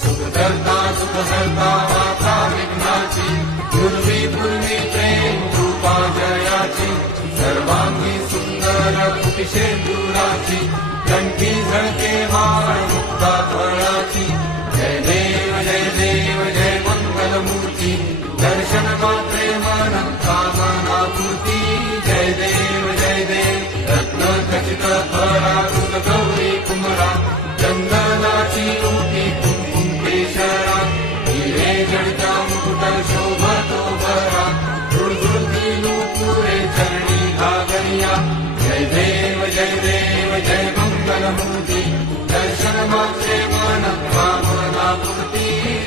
सुखकर्ता सुखहर्ता माता विघ्नाची, पूर्वी पूर्वी प्रेम रूपा जयाची, सर्वांगी सुंदर कुटिशेंदुराची, कंठी झळके माळ मुक्ता फळाची. जय देव जय मंगलमूर्ती, दर्शन मात्रे मन कामना पूर्ती. जय देव रत्न खचित फळाकृत गौरी कुमरा, चंदनाची ओटी कुंकुम केशरा, हिरे जडिता मुकुट शोभतो भरा, झुळझुळती नूपुरे चरणी घागरिया. जय देव जय मंगलमूर्ती, दर्शन मात्रे मन कामना पूर्ती.